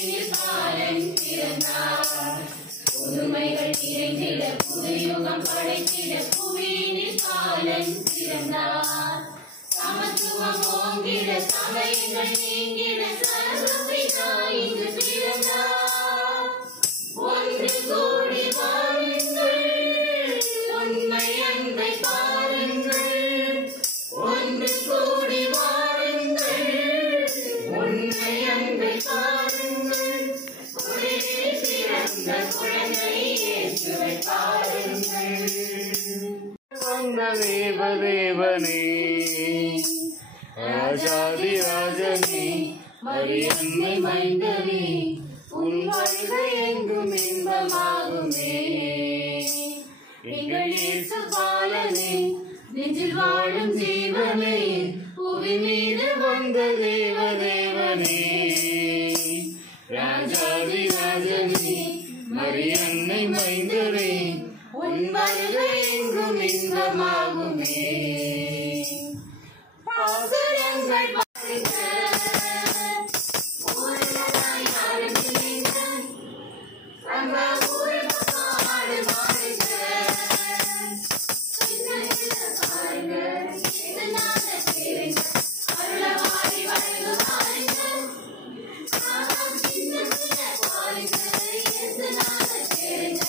புவியில் பாலன் பிறந்தார். புதுமைகள் நிறைந்திட புதுயுகம் படைத்திட புவியினில் பாலன் பிறந்தார். சமத்துவம் ஓங்கிட சபைகள் நீங்கிட சர்வபிதா இங்கு பிறந்தார். ஒன்று கூடி வாருங்கள், உண்மை அன்பை பாருங்கள். ஒன்று கூடி வாருங்கள், உண்மை அன்பை பாருங்கள். குடிலில் பிறந்த குழந்தை இயேசுவை பாருங்கள். வந்த தேவதேவனே, ராஜாதி ராஜனே, மரியன்னை மைந்தனே, உன் வருகை எங்கும் இன்பமாகுமே. எங்கள் இயேசு பாலனே, நெஞ்சில் வாழும் ஜீவனே, புவி மீது வந்த தேவதேவனே, ராஜாதி ராஜனே, மரியன்னை மைந்தனே, உன் வருகை எங்கும் இன்பமாகுமே. பாசுரங்கள் பாடுக, ஊரலாய் ஆரம்பிங்க, நம்ம ஊர் பாடு பாடுக. சின்னங்கள பாருங்க, இதனால கேளுங்க, அருளவாரி வழங்கு பாருங்க. சின்னங்கள பாருங்க, இதனால கேளுங்க,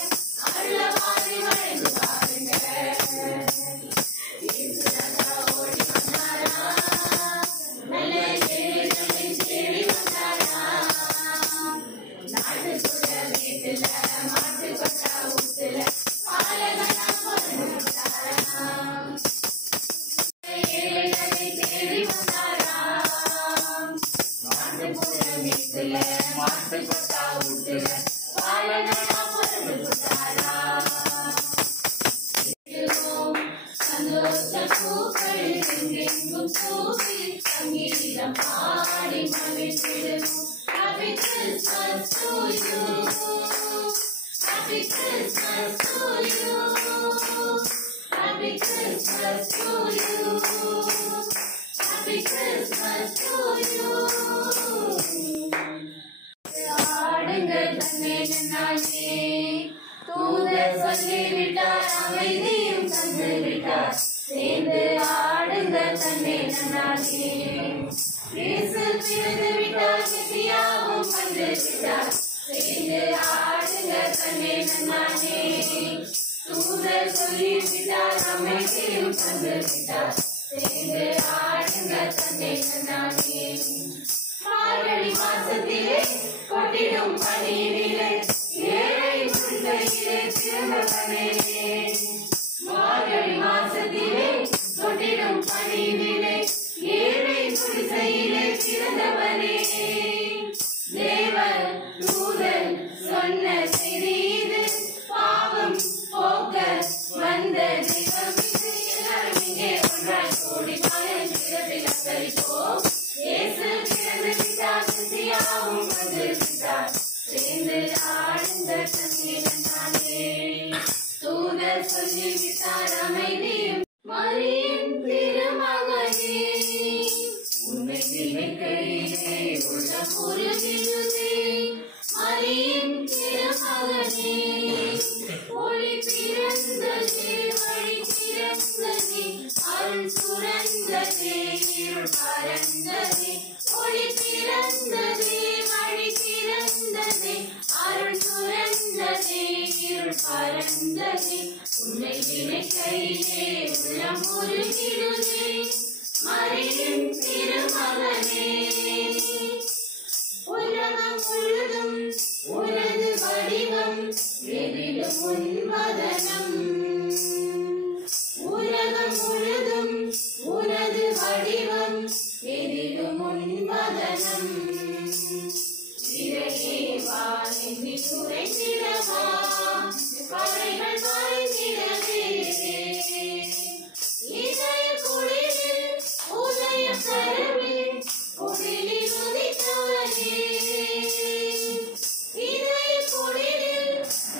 அருளவாரி வழங்கு பாருங்க. ஓடி வந்தாரா, நல்ல ஏழைகளை தேடி வந்தாரா. நாட்டுக்குள்ள வீட்டுல மாட்டு கொட்டா ஊத்துல பாலகனா பிறந்தாரா. ஏழைகளை தேடி வந்தாரா. நாட்டுக்குள்ள வீட்டுல மாட்டு கொட்டா ஊத்துல பாலகனா பிறந்தாரா. சந்தோஷ பூக்கள் எங்கெங்கும் சூசி சங்கீதம் பாடி மகிழ்ந்திடுவோம். Happy Christmas to you. Happy Christmas to you. Happy Christmas to you. Happy Christmas to you. ஆடுங்க தன்னை நானே, தூதர் சொல்லிவிட்டார், அமைதியும் தந்து விட்டார். சேர்ந்து ஆடுங்க தன்னை நானே. இயேசு பிறந்து விட்டார், மெசியாவும் வந்து விட்டார். சேர்ந்து ஆடுங்க தன்னை நானே. தூதர் சொல்லிவிட்டார், அமைதியும் தந்து விட்டார். சேர்ந்து ஆடுங்க தன்னை நானே. மார்கழி மாசத்திலே கொட்டிடும் பனியிலே, ஏழை உள்ளையிலே பிறந்தவனே. மார்கழி மாசத்திலே கொட்டிடும் பனியிலே, ஏழை குடிசையிலே பிறந்தவனே. தேவன் தூதன் சொன்ன செய்தி இது, பாவம் போக்க வந்த தெய்வம் இது. எல்லாரும் இங்கே ஒன்றாய் கூடி பலன் இடத்தில் அக்கறிப்போம். இயேசு பிறந்து விட்டார், மெசியாவும் வந்து விட்டார். சேர்ந்து ஆடுங்க தன்னிடம் நானே. தூதர் சொல்லிவிட்டார், அமைதியும் மரியின் திருமகனே. உன்னை நினைக்கையிலே உள்ளம் உருகிடுதே. மரியின் திருமகனே, ஒளி பிறந்ததே, வழி திறந்ததே, அருள் சுரந்ததே, இருள் பறந்ததே. ஒளி பிறந்ததே, வழி திறந்ததே, அருள் சுரந்ததே, இருள் பறந்ததே. உன்னை நினைக்கையிலே உள்ளம் உருகிடுதே. மரியின் திருமகனே, உலகம் முழுதும் உனது வடிவம், எதிலும் உன்வதனம். உலகம் முழுதும் உனது வடிவம், எதிலும் உன்வதனம். இறையே வா நெஞ்சில் உரைத்திடவா, பறைகள் மறைந்திடவே. இதய குளிரில் உதயம் தரவில், குளிரில் உதித்தவனே. இதய குளிரில்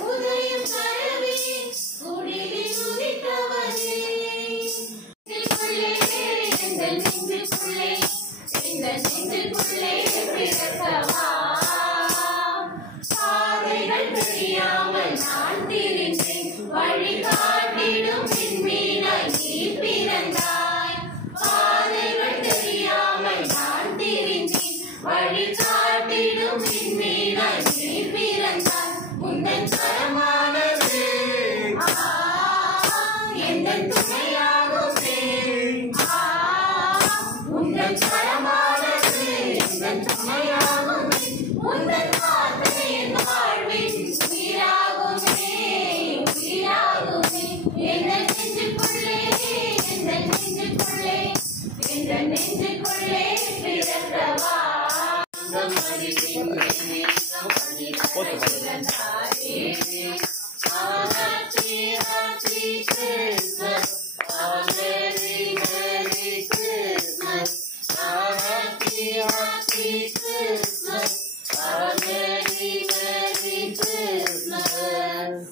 உதயம் தரவில், குளிரில் உதித்தவனே. எங்கள் நெஞ்சுக்குள்ளே, எங்கள் நெஞ்சுக்குள்ளே பிறக்கவா. வழிகாட்டிடும் விண்மீனாய் நீ பிறந்தாய் உந்தன் கரமானது எந்தன் துணையாகுமே உந்தன் கரமானது எந்தன் துணையாகுமே உந்தன் வார்த்தை என் வாழ்வின் உயிராகுமே உயிராகுமே எந்த நெஞ்சுக்குள்ளே எந்த நெஞ்சுக்குள்ளே எந்த நெஞ்சுக்குள்ளே பிறந்தவா Happy Christmas, a very Merry Christmas, happy Christmas, a very Merry Christmas.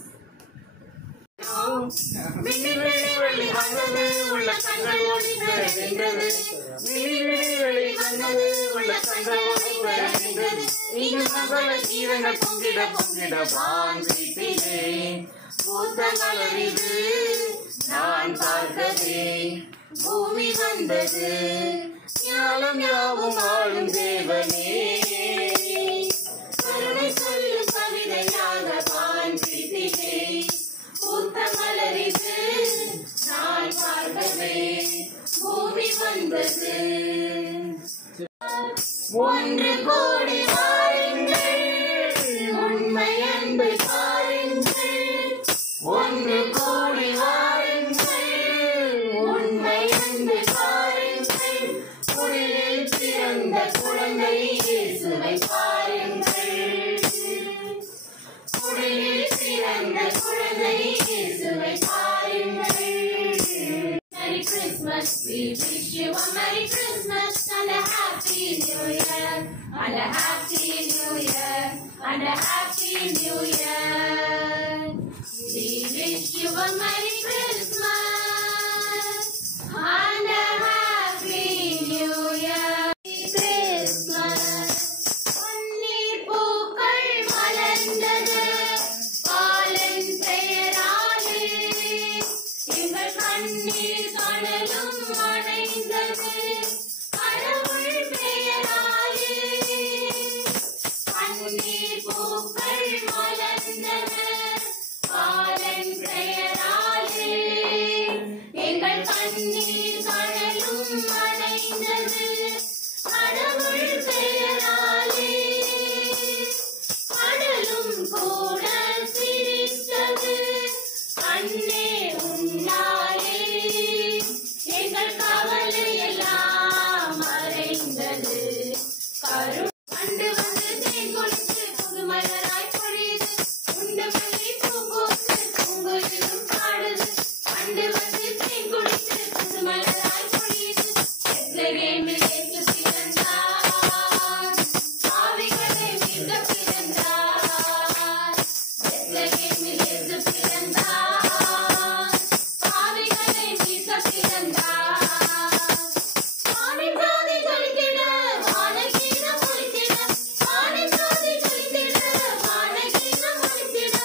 விழி விழி விழி வந்தது உள்ள கண்கள் ஒளி பெறுகின்றது விழி விழி விழி வந்தது உள்ள கண்கள் ஒளி பெறுகின்றது இங்கு மங்கள கீதங்கள் பொங்கிட பொங்கிட வாஞ்சித்திலே பூத்த மலரிது நான் பார்க்கவே பூமி வந்தது ஞானம் யாவும் ஆளும் தேவனே கருணை சொல்லும் கவிதையாக வாஞ்சித்திலே பூத்த மலரிது நான் பார்க்கவே பூமி வந்தது ஒன்று கோடி வாருங்கள் உண்மை அன்பை பாருங்கள் ஒன்று கோடி வாருங்கள் உண்மை அன்பை பாருங்கள் குடிலில் பிறந்த குழந்தை இயேசுவை பாருங்கள் குடிலில் பிறந்த குழந்தை இயேசுவை பாருங்கள். Merry Christmas, we wish you a Merry Christmas and a Happy New Year, and a Happy New Year, and a Happy New Year. We wish you a Merry Christmas and a Happy New Year. Christmas. பன்னீர் பூக்கள் மலர்ந்தது பாலன் பெயராலே எங்கள் கண்ணீர் கடலும் அணைந்தது கடவுள் பெயராலே பன்னீர் பூக்கள் மலர்ந்தது பாலன் பெயராலே எங்கள் கண்ணீர் கடலும் அணைந்தது கடவுள் பெயராலே கடலும் கூட சிரித்தது அன்னே உன்னாலே எங்கள் கவலை எல்லாம் மறைந்தது கரு கண்டு வந்து தேன் கொடுத்து புது மலராய் பொழியுது உண்டு மல்லி பூங்கோத்து பூங்குயிலும் பாடுது கண்டு வந்து தேன் கொடுத்து புது மலராய் பொழியுது பெத்லகேமில் இயேசு பிறந்தார் பாவிகளை மீட்க பிறந்தார் பெத்லகேமில் இயேசு பிறந்தார் பாவிகளை மீட்க பிறந்தார் வானின் ஜோதி ஜொலித்திட வானகீதம் ஒலித்திட வானின் ஜோதி ஜொலித்திட வானகீதம் ஒலித்திட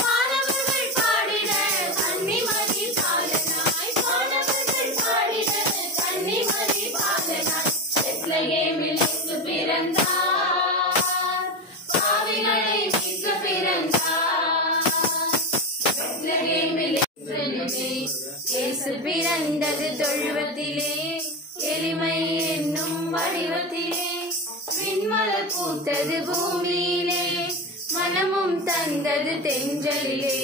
வானவர்கள் பாடிட கன்னிமரி பாலனாய் வானவர்கள் பாடிட கன்னிமரி பாலனாய் பெத்லகேமில் இயேசு பிறந்தார் பாவிகளை மீட்க பிறந்தார் பெத்லகேமில் இயேசு பிறந்தது தொழுவத்திலே எளிமை என்னும் வடிவத்திலே விண்மலர் பூத்தது பூமியிலே மனமும் தந்தது தென்றலிலே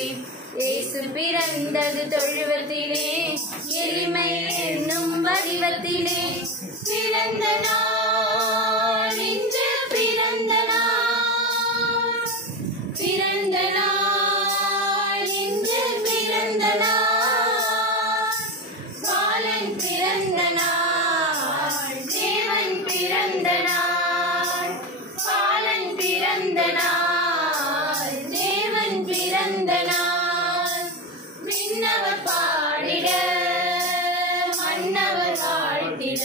இயேசு பிறந்தது தொழுவத்திலே எளிமை என்னும் வடிவத்திலே பிறந்த நாள் இன்று பிறந்த நாள் பிறந்த நாள் இன்று பிறந்த நாள் பாலன் பிறந்த நாள் தேவன் பிறந்த நாள் பாலன் பிறந்த நாள் தேவன் பிறந்த நாள் விண்ணவர் பாடிட மன்னவர் வாழ்த்திட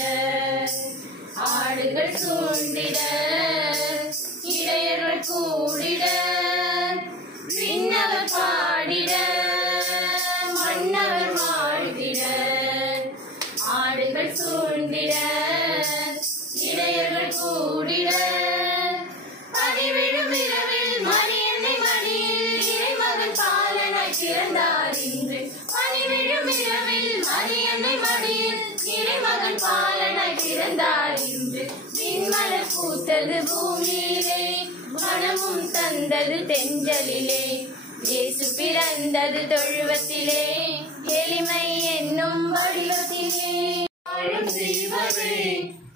மலர் பூத்தது பூமியிலே, மனமும் தந்தது தென்றலிலே. இயேசு பிறந்தது தொழுவத்திலே, எளிமை என்னும் வடிவத்திலே. வாழும் ஜீவனே,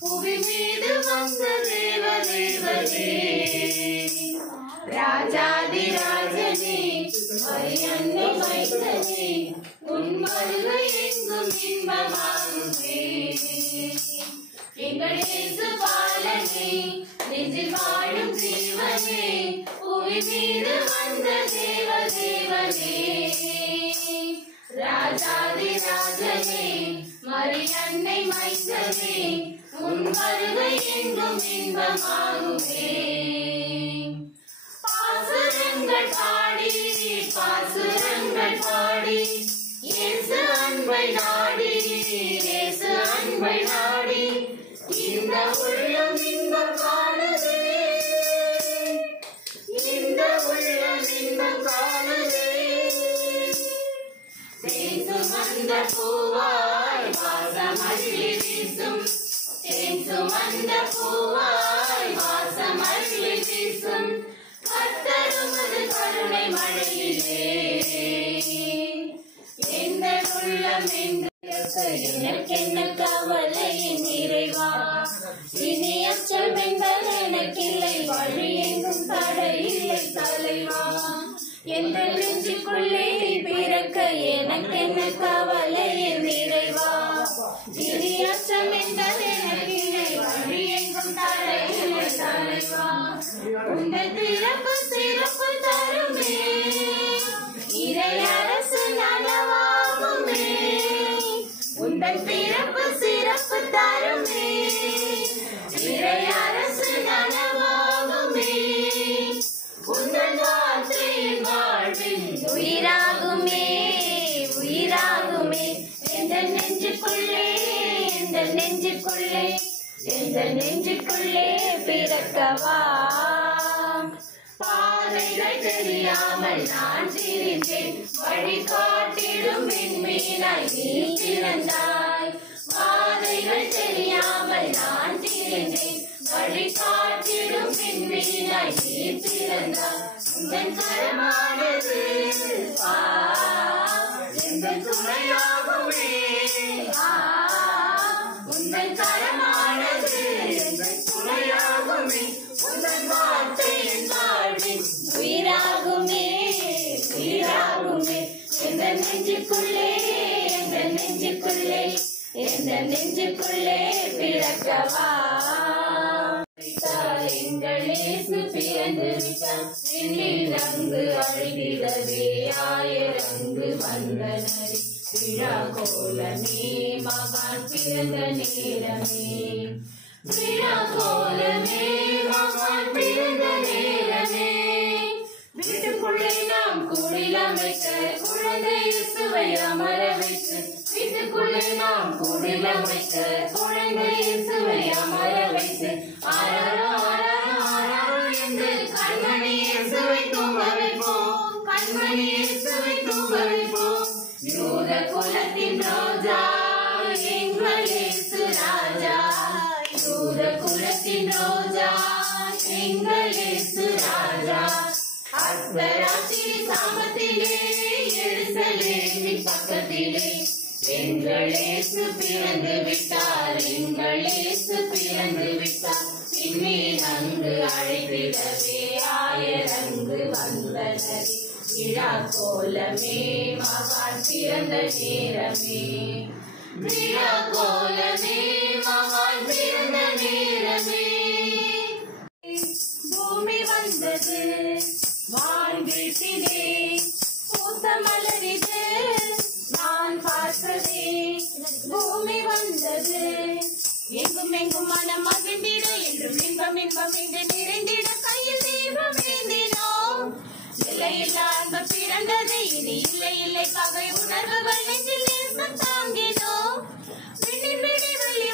புவி மீது வந்த தேவதேவனே, ராஜாதி ராஜனே, மரியன்னை மைந்தனே, உன் வருகை எங்கும் இன்பமாகுமே. எங்கள் இயேசு பாலனே, நெஞ்சில் வாழும் ஜீவனே, புவி மீது வந்த தேவதேவனே. ராஜாதி ராஜனே, மரியன்னை மைந்தனே, உன் வருகை எங்கும் இன்பமாகுமே. பாசுரங்கள் பாடி, பாசுரங்கள் பாடி, இயேசு அன்பை நாடி, இயேசு அன்பை நாடி, இந்த உள்ளம் இன்பம் காணுதே, இந்த உள்ளம் இன்பம் காணுதே. தேன் சுமந்த பூவாய் வாசம் அள்ளி வீசும், தேன் சுமந்த பூவாய் வாசம் அள்ளி வீசும், கர்த்தருமது கருணை மழையிலே. எந்த உள்ளம் எனக்கென்ன கவலை நிறைவா, இனி அச்சம் என்பது எனக்கில்லை, வழி எங்கும் தடை இல்லை தலைவா. எந்த நெஞ்சுக்குள்ளே நீ பிறக்க எனக்கென்ன கவலை நிறைவா, இனி அச்சம் என்பது எனக்கில்லை, வழி எங்கும் தடை இல்லை தலைவா. உங்கள் பிறப்பு சிறப்பு தருமே, இறை அரசு நனவாகுமே. உங்கள் பிறப்பு சிறப்பு தருமே, இறை அரசு நனவாகுமே. உங்கள் வார்த்தையின் வாழ்வின் உயிராகுமே, உயிராகுமே. எந்த நெஞ்சுக்குள்ளே, எந்த நெஞ்சுக்குள்ளே, எந்த நெஞ்சுக்குள்ளே பிறக்கவா. பாதைகள் தெரியாமல் நான் திரிந்தேன், வழிகாட்டிடும் விண்மீனாய் நீ பிறந்தாய். பாதைகள் தெரியாமல் நான் திரிந்தேன், வழிகாட்டிடும் விண்மீனாய் நீ பிறந்தாய். உங்கள் கரமானது எங்கள் துணையாகுமே, உங்கள் கரமானது எங்கள் துணையாகுமே. உங்கள் வார்த்தையின் வாழ்வின் உயிராகுமே, உயிராகுமே. எந்த நெஞ்சுக்குள்ளே, எந்த நெஞ்சுக்குள்ளே, எந்த நெஞ்சுக்குள்ளே பிறக்கவா. எங்கள் இயேசு பிறந்து விட்டார், விண்ணில் அங்கு அழுகிடவே ஆயிரங்கு வந்தனரே. விழா கோலமே மகான் பிறந்த நேரமே, விழா கோலமே மகான் பிறந்த நேரமே. வீட்டுக்குள்ளே நாம் குடில் அமைக்க குழந்தை இயேசுவை அமர வைத்து, வீட்டுக்குள்ளே நாம் குடில் அமைக்க குழந்தை இயேசுவை அமர வைத்து, ஆராரோ ஆராரோ ஆராரோ என்று கண்மணி இயேசுவை தூங்க வைப்போம், கண்மணி இயேசுவை தூங்க வைப்போம். யூத குலத்தின் ரோஜா எங்கள் இயேசு ராஜா, யூத குலத்தின் ரோஜா எங்கள் இயேசு ராஜா. அர்த்தராத்திரி சாமத்திலே எருசலேமின் பக்கத்திலே எங்கள் இயேசு பிறந்து விட்டார், எங்கள் இயேசு பிறந்து விட்டார். விண்மீன் அங்கு அழைத்திடவே ஆயிரங்கு வந்தனரே. விழா கோலமே மகான் பிறந்த நேரமே, விழா கோலமே மகான் பிறந்த நேரமே. பூமி வந்தது வான் வீட்டிலே, பூத்த மலரிது நான் பார்த்ததே. பூமி வந்தது எங்கும் எங்கும் மனம் மகிழ்ந்திட, என்றும் இன்பம் இன்பம் இங்கு நிறைந்திட, கையில் தீபம் ஏந்தினோம். நிலையில்லா அன்பு பிறந்தது, இனி இல்லை இல்லை பகை உணர்வுகள் நெஞ்சில் நேசம் தாங்கினோம். விண்ணின் விடி வெளி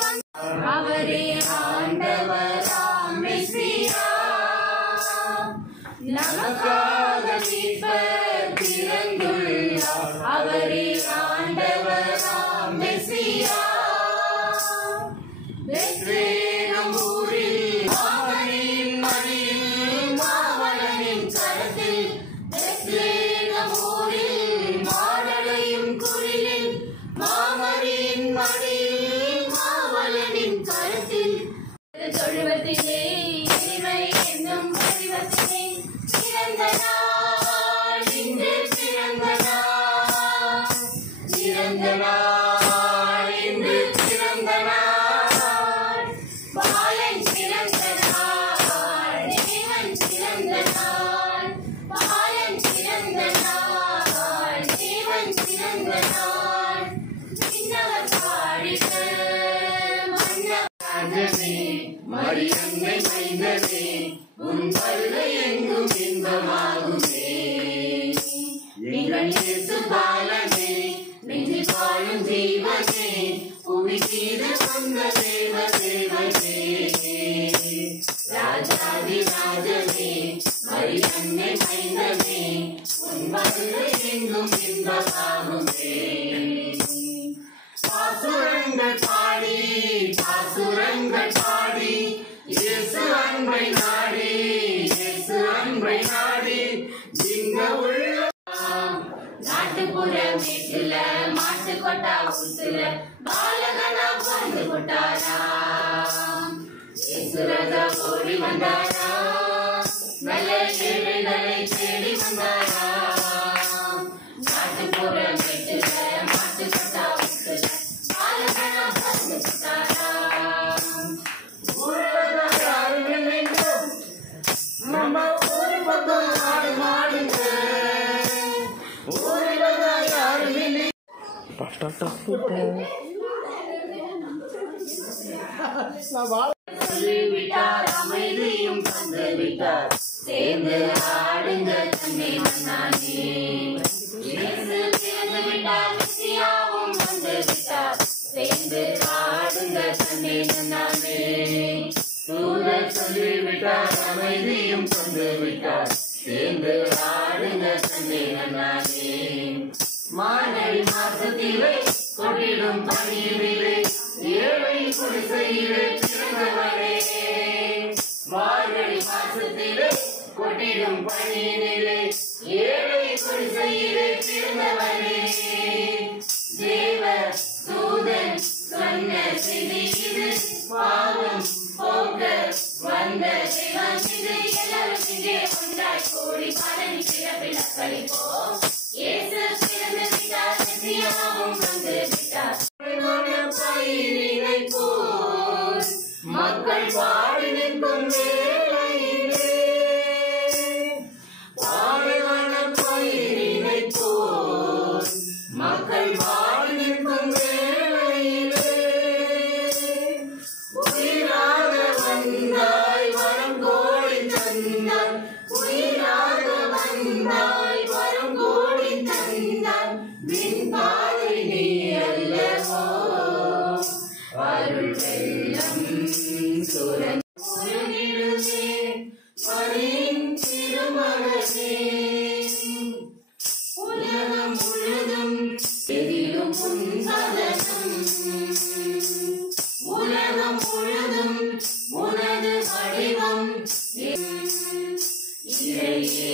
அவரே ஆண்டவராம் மெசியா, நமக்காக மீட்பர் பிறந்துள்ளார். அவரே ஆண்டவராம் மெசியா, பெத்லெகேம் ஊரில் உன் வருகை எங்கும் இன்பமாகுமே. எங்கள் இயேசு பாலனே, நெஞ்சில் வாழும் ஜீவனே, புவி மீது வந்த தேவ தேவனே. ராஜாதி ராஜனே, மரியன்னை மைந்தனே, உன் வருகை எங்கும் இன்பமாகுமே. பாசுரங்கள் பாடி பாசுரங்கள் பாடி இயேசு அன்பை நாடி இயேசு அன்பை நாடி இந்த உள்ள நாட்டுப்புற வீட்டுல மாட்டு கொட்டா ஊத்துல பாலகனா வந்து கொட்டாரா. இயேசுராஜா ஓடி வந்தாரா, நல்ல ஏழைகளை தேடி வந்தாரா. நாட்டுப்புற வீட்டுல மாட்டு கொட்டா ஊத்துல பாலகனா வந்து கொட்டாரா. நம்ம ஊர் பக்கம் ஆடு மாடுங்க, ஊரில் யாரும் இல்லை. சொல்லிவிட்டார், அமைதியும் தந்து விட்டார், சேர்ந்து ஆடுங்க தன்னை மன்னானே. இயேசு பிறந்து விட்டார், மெசியாவும் வந்து விட்டார், சேர்ந்து ஆடுங்க தன்னை மன்னானே. தூதர் சொல்லிவிட்டார், அமைதியும் தந்து விட்டார், சேர்ந்து ஆடுங்க தன்னை மன்னானே. மார்கழி மாசத்திலே கொட்டிடும் பனியிலே ஏழை குடிசையிலே பிறந்தவரே. மார்கழி மாசத்திலே கொட்டிடும் பனியிலே ஏழை குடிசையிலே பிறந்தவரே. தேவ தூதன் சொன்ன செய்தி இது, பாவம் போக்க வந்த தெய்வம் இது. எல்லாரும் இங்கே ஒன்றாய் கூடி பழனி பிறப்பில் அக்களிப்போம். இயேசு பிறந்து விட்டார், மெசியாவும் வந்து விட்டார். பயிரினை போல் மக்கள் வாடி நிற்கும் வேளையிலே, பாலைவன பயிரினை போல் மக்கள் வாடி நிற்கும் வேளையிலே, உயிராக வந்தாய் வரம் கோடி தந்தாய், உயிராக வந்தாய் வரம் கோடி தந்தாய், வின் பாதை நீ அல்லவோ, அருள் வெள்ளம் சுரங்கிடுமே மரியின் திருமகனே. உலகம் முழுதும் எதிரும் உன் சதனம், உலகம் முழுதும் உனது வடிவம். இறையே